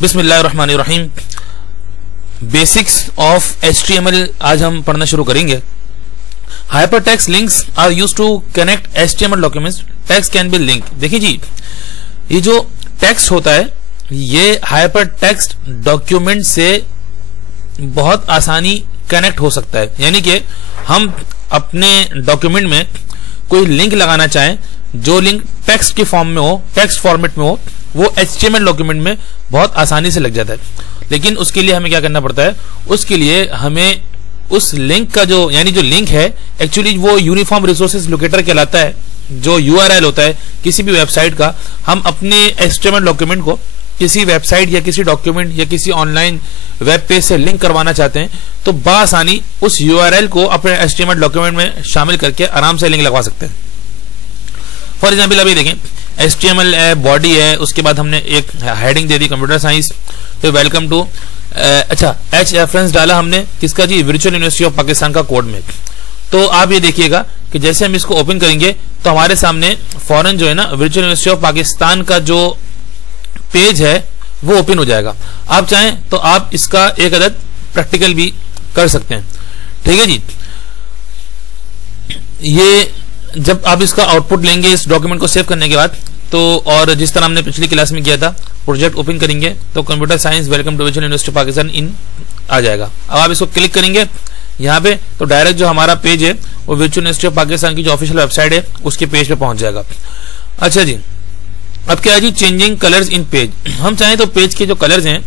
बिस्मिल्लाहिर्रहमानिर्रहीम। Basics of HTML आज हम पढ़ना शुरू करेंगे। Hypertext links are used to connect HTML documents. Text can be link. देखिए जी, ये जो टेक्स्ट होता है ये हाइपरटेक्स्ट डॉक्यूमेंट से बहुत आसानी कनेक्ट हो सकता है। यानी कि हम अपने डॉक्यूमेंट में कोई लिंक लगाना चाहें, जो लिंक टेक्स्ट के फॉर्म में हो, टेक्स्ट फॉर्मेट में हो, वो HTML डॉक्यूमेंट में बहुत आसानी से लग जाता है। लेकिन उसके लिए हमें क्या करना पड़ता है? उसके लिए हमें उस लिंक का जो लिंक है, एक्चुअली वो यूनिफॉर्म रिसोर्सेज लोकेटर कहलाता है। जो URL होता है किसी भी वेबसाइट का, हम अपने HTML डॉक्यूमेंट को किसी वेबसाइट या किसी डॉक्यूमेंट या किसी ऑनलाइन वेब पेज से लिंक करवाना चाहते हैं तो बआसानी उस URL को अपने HTML डॉक्यूमेंट में शामिल करके आराम से लिंक लगवा सकते हैं। फॉर एग्जाम्पल अभी देखें, HTML है, बॉडी है, उसके बाद हमने एक हेडिंग दे दी कंप्यूटर साइंस, फिर वेलकम टू H रेफरेंस डाला हमने किसका जी? वर्चुअल यूनिवर्सिटी ऑफ पाकिस्तान का कोड में। तो आप ये देखिएगा कि जैसे हम इसको ओपन करेंगे तो हमारे सामने फौरन जो है ना वर्चुअल यूनिवर्सिटी ऑफ पाकिस्तान का जो पेज है वो ओपन हो जाएगा। आप चाहें तो आप इसका एक अदद प्रैक्टिकल भी कर सकते हैं। ठीक है जी। ये जब आप इसका आउटपुट लेंगे इस डॉक्यूमेंट को सेव करने के बाद, तो और जिस तरह हमने पिछली क्लास में किया था, प्रोजेक्ट ओपन करेंगे तो computer science welcome to virtual university Pakistan in आ जाएगा। अब आप इसको क्लिक करेंगे यहाँ पे तो डायरेक्ट जो हमारा पेज है वो वर्चुअल यूनिवर्सिटी ऑफ पाकिस्तान की जो ऑफिशियल वेबसाइट है उसके पेज पे पहुंच जाएगा। अच्छा जी, अब क्या है जी? Changing colours in page. हम चाहें तो पेज के जो कलर्स हैं,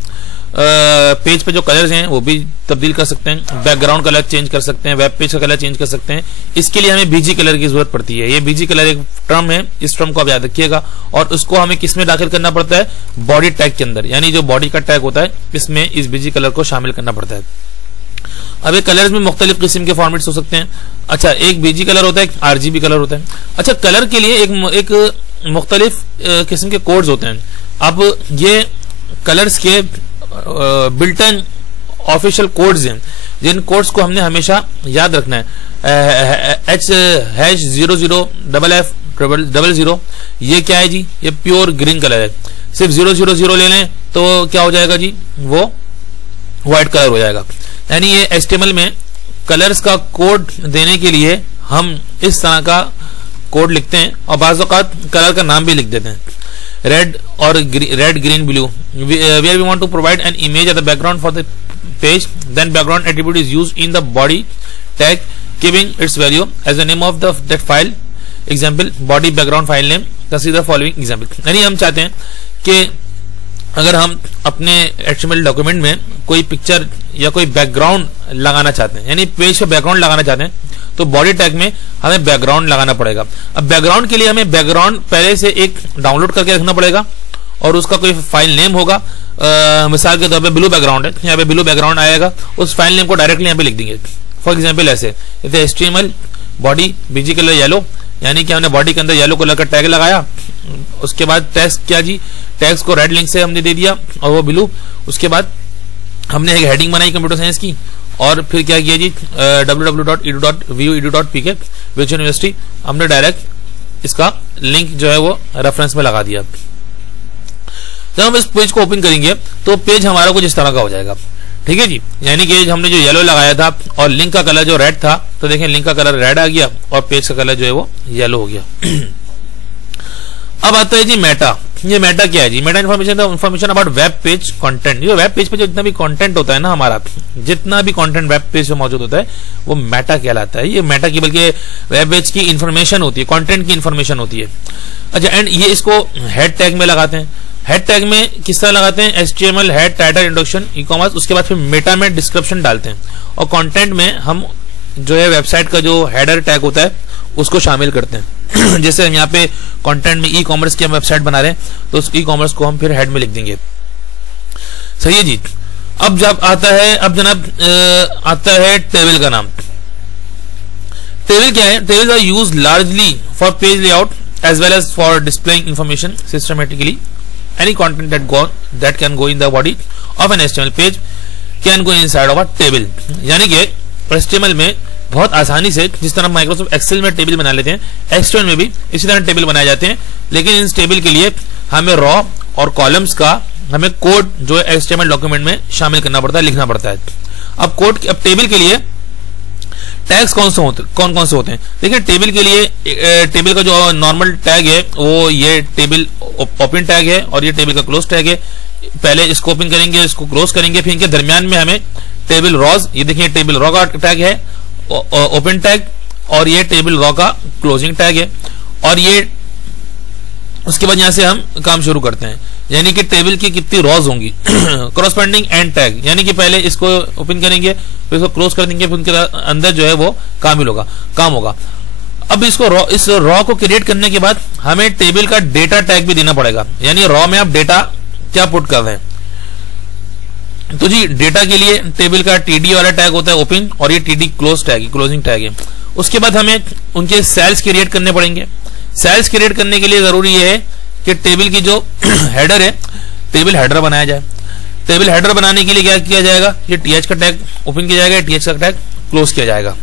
पेज पे जो कलर्स हैं वो भी तब्दील कर सकते हैं। बैकग्राउंड कलर चेंज कर सकते हैं, वेब पेज का कलर चेंज कर सकते हैं। इसके लिए हमें BG कलर की जरूरत पड़ती है। ये BG कलर एक टर्म है, इस टर्म को आप याद रखिएगा। और उसको हमें किस में दाखिल करना पड़ता है? बॉडी टैग के अंदर, यानी जो बॉडी का टैग होता है इसमें इस BG कलर को शामिल करना पड़ता है। अब ये कलर्स में मुख्तलिफ किस्म के फॉर्मेट्स हो सकते हैं। अच्छा, एक BG कलर होता है, एक RGB कलर होता है। अच्छा, कलर के लिए एक मुख्तलिफ किस्म के कोड्स होते हैं। अब ये कलर्स के बिल्टन ऑफिशियल कोड्स हैं, जिन कोड्स को हमने हमेशा याद रखना है। H00FF00, ये क्या है जी? ये प्योर ग्रीन कलर है। सिर्फ 000 ले लें तो क्या हो जाएगा जी? वो व्हाइट कलर हो जाएगा। यानी ये HTML में कलर्स का कोड देने के लिए हम इस तरह का कोड लिखते हैं और बाज़ औक़ात कलर का नाम भी लिख देते हैं। Red green blue, where we want to provide an image as the background for the page, then background attribute is used in the body tag giving its value as the name of that file. Example, body background file name. Consider the following example. यानी हम चाहते हैं कि अगर हम अपने HTML document में कोई पिक्चर या कोई बैकग्राउंड लगाना चाहते हैं, यानी पेज पे बैकग्राउंड लगाना चाहते हैं, तो बॉडी टैग में हमें बैकग्राउंड लगाना पड़ेगा। अब बैकग्राउंड के लिए हमें बैकग्राउंड पहले से एक डाउनलोड करके रखना पड़ेगा और उसका कोई फाइल नेम होगा। मिसाल के तौर पे ब्लू बैकग्राउंड है, यहाँ पे ब्लू बैकग्राउंड आएगा, उस फाइल नेम को डायरेक्टली यहाँ पे लिख देंगे। फॉर एग्जाम्पल ऐसे HTML body BG colour yellow, यानी कि हमने बॉडी के अंदर येलो कलर का टैग लगाया। उसके बाद टेक्स्ट क्या जी? टेक्स्ट को रेड लिंक से हमने दे दिया और वो ब्लू। उसके बाद हमने एक हेडिंग बनाई कंप्यूटर साइंस की और फिर क्या किया जी? www.edu.vu.edu.pk वर्चुअल यूनिवर्सिटी, हमने डायरेक्ट इसका लिंक जो है वो रेफरेंस में लगा दिया। जब हम इस पेज को ओपन करेंगे तो पेज हमारा कुछ इस तरह का हो जाएगा। ठीक है जी। यानी कि हमने जो येलो लगाया था और लिंक का कलर जो रेड था, तो देखें लिंक का कलर रेड आ गया और पेज का कलर जो है वो येलो हो गया। अब आता है जी मेटा। ये मेटा क्या है जी? Meta information about web page content. ये वेब पेज पे जो जितना भी कंटेंट होता है ना, हमारा जितना भी कंटेंट वेब पेज पे मौजूद होता है वो मेटा कहलाता है। ये मेटा की बल्कि वेब पेज की इंफॉर्मेशन होती है, कंटेंट की इंफॉर्मेशन होती है। अच्छा, एंड ये इसको हेड टैग में लगाते हैं। हेड टैग में किस तरह लगाते हैं? HTML head title introduction e-commerce, उसके बाद फिर मेटा में डिस्क्रिप्शन डालते हैं और कंटेंट में हम जो है वेबसाइट का जो हेडर टैग होता है उसको शामिल करते हैं। जैसे हम यहाँ पे कंटेंट में ई-कॉमर्स की हम वेबसाइट बना रहे हैं तो उस ई-कॉमर्स को हम फिर हेड में लिख देंगे। सही है जी। अब जब आता है, अब जनाब आता है टेबल का नाम। टेबल क्या है? Tables are used largely for page layout as well as for displaying information systematically. Any content that can go in the body of an HTML page can go inside of a table. यानी कि HTML में बहुत आसानी से, जिस तरह Microsoft Excel में table बना लेते हैं, HTML में भी इसी तरह टेबल बनाए जाते हैं। लेकिन इस टेबल के लिए हमें रॉ और कॉलम्स का हमें कोड जो है HTML डॉक्यूमेंट में शामिल करना पड़ता है, लिखना पड़ता है। अब टेबल के लिए टैग्स कौन कौन से होते हैं? देखिए टेबल के लिए टेबल का जो नॉर्मल टैग है वो ये टेबल ओपन टैग है और ये टेबल का क्लोज टैग है। पहले इसको ओपन करेंगे, इसको क्लोज करेंगे, फिर इनके दरमियान में हमें टेबल रॉज, ये देखिए टेबल रॉ का टैग है ओपन टैग, और ये टेबल रॉ का क्लोजिंग टैग है। और ये उसके बाद यहां से हम काम शुरू करते हैं, यानी कि टेबल की कितनी रॉज होंगी कॉरस्पॉन्डिंग एंड टैग, यानी कि पहले इसको ओपन करेंगे, फिर इसको क्लोज कर देंगे, फिर उनके अंदर जो है वो काम होगा। अब इसको इस रॉ को क्रिएट करने के बाद हमें टेबल का डेटा टैग भी देना पड़ेगा, यानी रॉ में आप डेटा क्या पुट कर रहे हैं। तो जी डेटा के लिए टेबल का TD वाला टैग होता है ओपन, और ये TD close tag, closing tag है। उसके बाद हमें उनके सेल्स क्रिएट करने पड़ेंगे। सेल्स क्रिएट करने के लिए जरूरी है कि टेबल की जो हेडर है, टेबल हेडर बनाया जाए। टेबल हेडर बनाने के लिए क्या किया जाएगा, ये TH का टैग ओपन किया जाएगा, TH का टैग क्लोज किया जाएगा।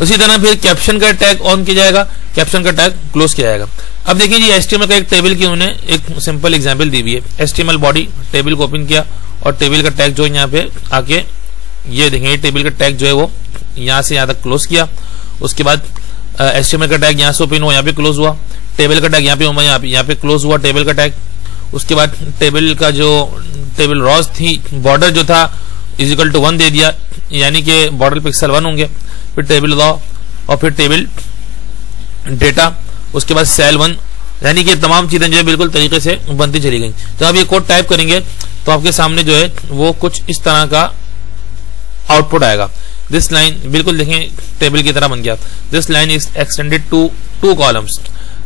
उसी तरह फिर कैप्शन का टैग ऑन किया जाएगा, कैप्शन का टैग क्लोज किया जाएगा। अब देखिए जी HTML का एक टेबल की उन्होंने एक सिंपल एग्जांपल दी हुई है। HTML बॉडी टेबल को ओपन किया और टेबल का टैग जो यहाँ पे आके ये देखेंगे टेबल का टैग जो है वो यहाँ से यहाँ तक क्लोज किया। उसके बाद HTML का टैग यहाँ से ओपन हुआ, यहाँ पे क्लोज हुआ, टेबल का टैग यहाँ पे यहाँ पे क्लोज हुआ टेबल का टैग। उसके बाद टेबल का जो टेबल रॉज थी, बॉर्डर जो था इजिकल टू 1 दे दिया, यानी कि बॉर्डर पिक्सल 1 होंगे। फिर टेबल रॉ और फिर टेबल डेटा, उसके बाद सेल 1, यानी कि तमाम चीजें जो है बिल्कुल तरीके से बनती चली गई। तो अब ये कोड टाइप करेंगे तो आपके सामने जो है वो कुछ इस तरह का आउटपुट आएगा। दिस लाइन बिल्कुल देखें टेबल की तरह बन गया। This line is extended to 2 columns,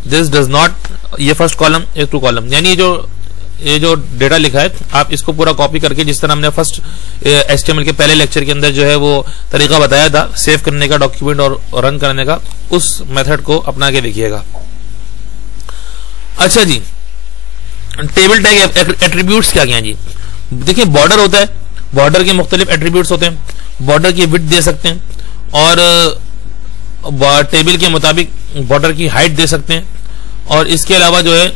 this does not, ये फर्स्ट कॉलम ये 2 कॉलम, यानी ये जो डेटा लिखा है आप इसको पूरा कॉपी करके, जिस तरह हमने फर्स्ट HTML के पहले लेक्चर के अंदर जो है वो तरीका बताया था सेव करने का डॉक्यूमेंट और रन करने का, उस मेथड को अपना के देखिएगा। अच्छा जी, टेबल टैग एट्रीब्यूट्स क्या हैं जी? देखिए बॉर्डर होता है, बॉर्डर के मुख्तलिफ एट्रीब्यूट्स होते हैं। बॉर्डर की विड्थ दे सकते हैं और टेबल के मुताबिक बॉर्डर की हाइट दे सकते हैं, और इसके अलावा जो है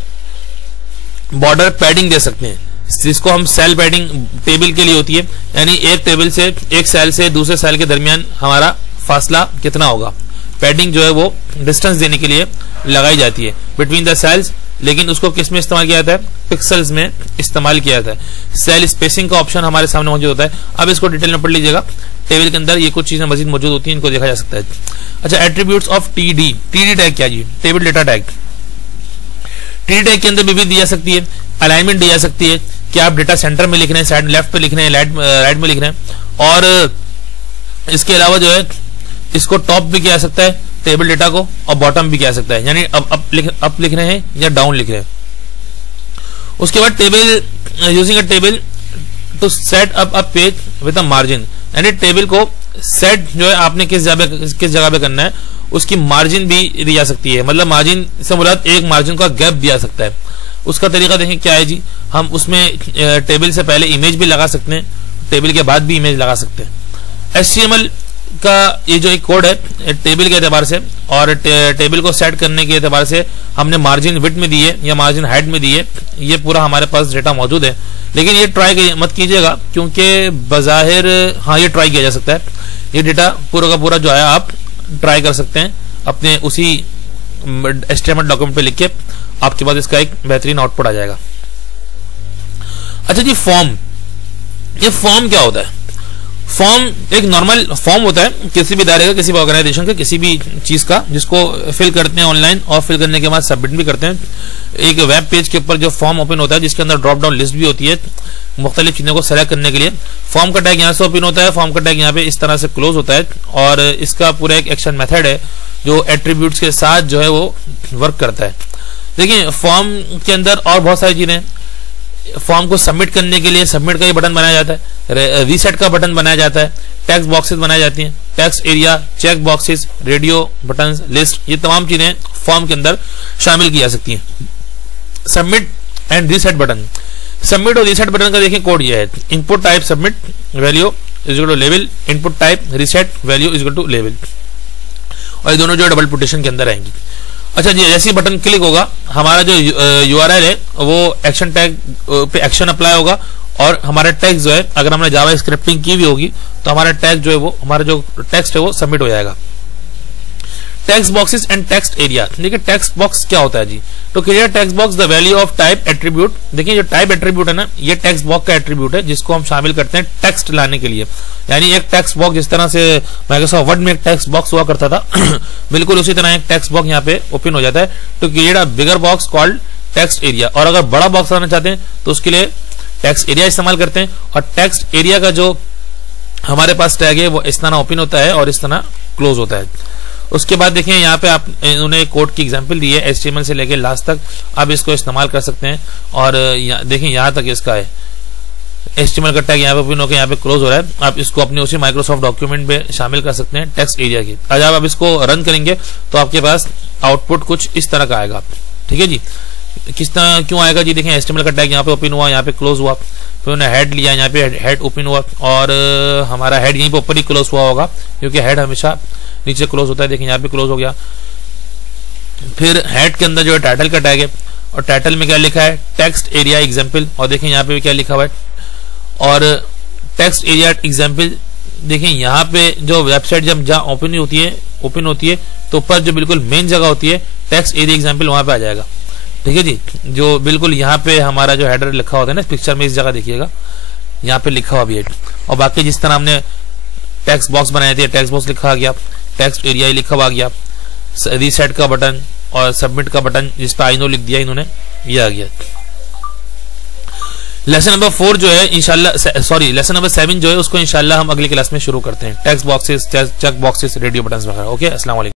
बॉर्डर पैडिंग दे सकते हैं, जिसको हम सेल पैडिंग टेबल के लिए होती है, यानी एक टेबल से एक सेल से दूसरे सेल के दरमियान हमारा फासला कितना होगा। पैडिंग जो है वो डिस्टेंस देने के लिए लगाई जाती है बिटवीन द सेल्स, लेकिन उसको किस में इस्तेमाल किया जाता है, पिक्सल्स में इस्तेमाल किया जाता है। सेल स्पेसिंग का ऑप्शन हमारे सामने मौजूद होता है। अब इसको डिटेल में पढ़ लीजिएगा, टेबल के अंदर ये कुछ चीजें मजीद मौजूद होती हैं, इनको देखा जा सकता है। अच्छा, एट्रीब्यूट्स ऑफ TD टैग क्या जी? Table data tag. TD tag के अंदर भी दी जा सकती है, अलाइनमेंट दी जा सकती है कि आप डेटा सेंटर में लिख रहे हैं, साइड लेफ्ट पे लिख रहे हैं, राइट में लिख रहे हैं, और इसके अलावा जो है इसको टॉप भी किया जा सकता है टेबल डेटा को, और बॉटम भी किया जा सकता है, यानी अप लिख रहे हैं या डाउन लिख रहे हैं। उसके बाद table using a table to set up a page with a margin, यानी टेबल को सेट जो है आपने किस जगह पे करना है उसकी मार्जिन भी दी जा सकती है। मतलब मार्जिन से मुराद एक मार्जिन का गैप दिया सकता है। उसका तरीका देखें क्या है जी, हम उसमें टेबल से पहले इमेज भी लगा सकते हैं, टेबल के बाद भी इमेज लगा सकते हैं। HTML का ये जो एक कोड है टेबल के एतबार से और टेबल को सेट करने के एतबार से हमने मार्जिन विड्थ में दी है या मार्जिन हाइट में दी है, ये पूरा हमारे पास डेटा मौजूद है। लेकिन ये ट्राई मत कीजिएगा, क्योंकि बज़ाहिर हाँ ये ट्राई किया जा सकता है, ये डेटा पूरा का पूरा जो है आप ट्राई कर सकते हैं अपने उसी HTML डॉक्यूमेंट पे लिख के, आपके पास इसका एक बेहतरीन आउटपुट आ जाएगा। अच्छा जी, फॉर्म, ये फॉर्म क्या होता है? फॉर्म एक नॉर्मल फॉर्म होता है किसी भी इदारे का, किसी भी ऑर्गेनाइजेशन का, किसी भी चीज का, जिसको फिल करते हैं ऑनलाइन और फिल करने के बाद सबमिट भी करते हैं। एक वेब पेज के ऊपर जो फॉर्म ओपन होता है जिसके अंदर ड्रॉप डाउन लिस्ट भी होती है मुख्तलिफ चीजों को सेलेक्ट करने के लिए। फॉर्म का टैग यहाँ से ओपन होता है, फॉर्म का टैग यहाँ पे इस तरह से क्लोज होता है, और इसका पूरा एक एक्शन मेथड है जो एट्रीब्यूट्स के साथ जो है वो वर्क करता है। देखिए फॉर्म के अंदर और बहुत सारी चीजें, फॉर्म को सबमिट करने के लिए सबमिट का ही बटन बनाया जाता है, रीसेट का बटन बनाया जाता है, टेक्स्ट बॉक्सेस बनाई जाती हैं, text area, check boxes, radio button, list, ये तमाम चीजें फॉर्म के अंदर शामिल की जा सकती हैं। Submit and reset button, submit और रीसेट बटन का देखिए कोड ये है, input type submit value is equal to level, input type reset value is equal to level, और ये दोनों जो डबल पुटेशन के अंदर आएंगी। अच्छा जी, जैसे ही बटन क्लिक होगा हमारा जो URL है वो एक्शन टैग पे एक्शन अप्लाई होगा और हमारा टेक्स्ट जो है, अगर हमने जावा स्क्रिप्टिंग की भी होगी तो हमारा टैग जो है वो, हमारा जो टेक्स्ट है वो सबमिट हो जाएगा। Text boxes and text area. देखिए टेक्स्ट बॉक्स क्या होता है जी, तो create text box the value of type attribute. देखिए जो टाइप एट्रीब्यूट है ना, ये टेक्स्ट बॉक्स का एट्रीब्यूट है जिसको हम शामिल करते हैं टेक्स्ट लाने के लिए। यानी एक टेक्स्ट बॉक्स जिस तरह से माइक्रोसॉफ्ट वर्ड में एक टेक्स्ट बॉक्स हुआ करता था बिल्कुल उसी तरह एक टेक्स्ट बॉक्स यहाँ पे ओपन हो जाता है। तो create a bigger box called text area. और अगर बड़ा बॉक्स लाना चाहते हैं तो उसके लिए टेक्स्ट एरिया इस्तेमाल करते हैं। और टेक्स्ट एरिया का जो हमारे पास टैग है वो इस तरह ओपन होता है और इस तरह क्लोज होता है। उसके बाद देखिए यहाँ पे आप इन्होंने कोड की एग्जांपल दी है HTML से लेके लास्ट तक, आप इसको इस्तेमाल कर सकते हैं। और देखिए यहाँ तक इसका है HTML का टैग यहाँ पे ओपन होकर यहाँ पे क्लोज हो रहा है। आप इसको अपने उसी माइक्रोसॉफ्ट डॉक्यूमेंट में शामिल कर सकते हैं टेक्स्ट एरिया की। आज आप इसको रन करेंगे तो आपके पास आउटपुट कुछ इस तरह का आएगा। ठीक है जी, किस तरह क्यों आएगा जी, देखें HTML का टैग यहाँ पे ओपन हुआ, यहाँ पे क्लोज हुआ, फिर उन्होंने हेड लिया, यहाँ पे हेड ओपन हुआ और हमारा हेड यहीं पे ऊपर ही क्लोज हुआ होगा क्योंकि हेड हमेशा नीचे क्लोज होता है। देखिए यहाँ पे क्लोज हो गया। फिर हेड के अंदर जो है टाइटल का टैग है और टाइटल में क्या लिखा है, टेक्स्ट एरिया एग्जाम्पल। और देखिए यहाँ पे भी क्या लिखा हुआ है और टेक्स्ट एरिया एग्जाम्पल। देखिए यहाँ पे जो वेबसाइट जब जहाँ ओपन होती है तो ऊपर जो बिल्कुल मेन जगह होती है टेक्स्ट एरिया एग्जाम्पल वहां पे आ जाएगा। ठीक है जी, जो बिल्कुल यहाँ पे हमारा जो हेडर लिखा होता है ना इस पिक्चर में, इस जगह देखिएगा यहाँ पे लिखा हुआ भी है। और बाकी जिस तरह हमने टेक्स्ट बॉक्स बनाए थे टेक्स्ट बॉक्स लिखा आ गया, टेक्स्ट एरिया लिखा हुआ गया, रीसेट का बटन और सबमिट का बटन जिस पे आई नो लिख दिया इन्होंने, ये आ गया। लेसन नंबर 4 जो है इंशाल्लाह, सॉरी लेसन नंबर 7 जो है उसको इंशाल्लाह हम अगली क्लास में शुरू करते हैं। Text boxes, check boxes, radio button वगैरह। ओके, अस्सलाम वालेकुम।